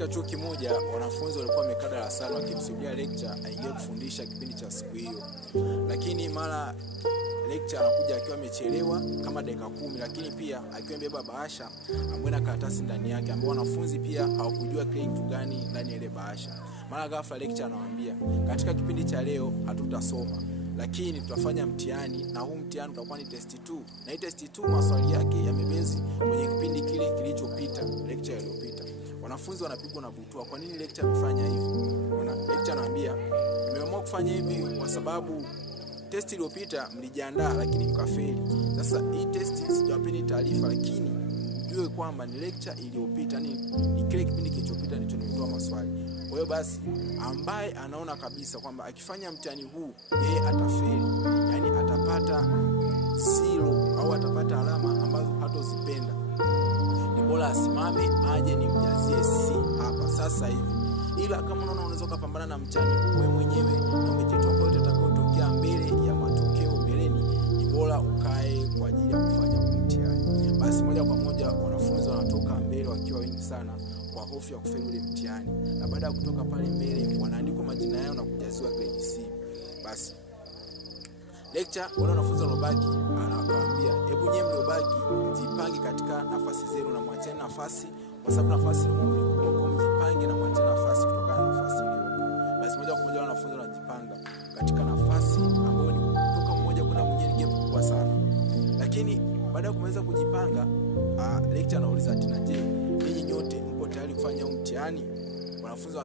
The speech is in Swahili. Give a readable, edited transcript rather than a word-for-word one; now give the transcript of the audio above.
Katika chuo kimoja wanafunzi walikuwa wamekaa darasani wakimsubiria lecture aingie kufundisha kipindi cha siku hiyo. Lakini mara lecture anakuja akiwa amechelewa kama dakika 10, lakini pia akiwa amebeba bahasha ambayo na karatasi ndani yake, ambao wanafunzi pia hawakujua kile kitu gani ndani ya ile bahasha. Mara ghafla lecture anawaambia, katika kipindi cha leo hatutasoma, lakini tutafanya mtihani, na huu mtihani utakuwa ni test 2. Na hii test 2 maswali yake yamebezi kwenye kipindi kile kilichopita, lecture iliyopita. Wanafunzi wanapigwa na butwa, kwa nini lecture amefanya hivi? Lecture anawaambia, nimeamua kufanya hivi kwa sababu test iliyopita mlijiandaa lakini mkafeli. Sasa hii test sijawapeni taarifa, lakini mjue kwamba ni lecture iliyopita, ni kile kipindi kilichopita ndicho nimetoa maswali. Kwa hiyo basi ambaye anaona kabisa kwamba akifanya mtihani huu yeye atafeli, yani atapata 0 au atapata alama ambazo hatozipenda, ni bora asimame aje nimjazie C hapa sasa hivi. Ila kama unaona unaweza kupambana na mtihani huu wewe mwenyewe na umejitoa kwa yote atakayotokea mbele ya matokeo mbeleni, ni bora ukae kwa ajili ya kufanya mtihani. Basi moja kwa moja wanafunzi wanatoka mbele wakiwa wengi sana kwa hofu ya kufeli ule mtihani, na baada ya kutoka pale mbele wanaandikwa majina yao na kujaziwa grade C. Basi lecture wale wanafunzi waliobaki anawaambia, hebu nyinyi mliobaki mjipange katika nafasi zenu na mwacheni nafasi, kwa sababu nafasi ni kubwa, kwa mjipange na mwacheni nafasi kutokana na nafasi iliyopo. Basi moja kwa moja wanafunzi wanajipanga katika nafasi ambayo ni kutoka mmoja kwenda mwingine, gap kubwa sana. Lakini baada ya kumaliza kujipanga, lecture anauliza tena, je, ninyi nyote mpo tayari kufanya mtihani? Wanafunzi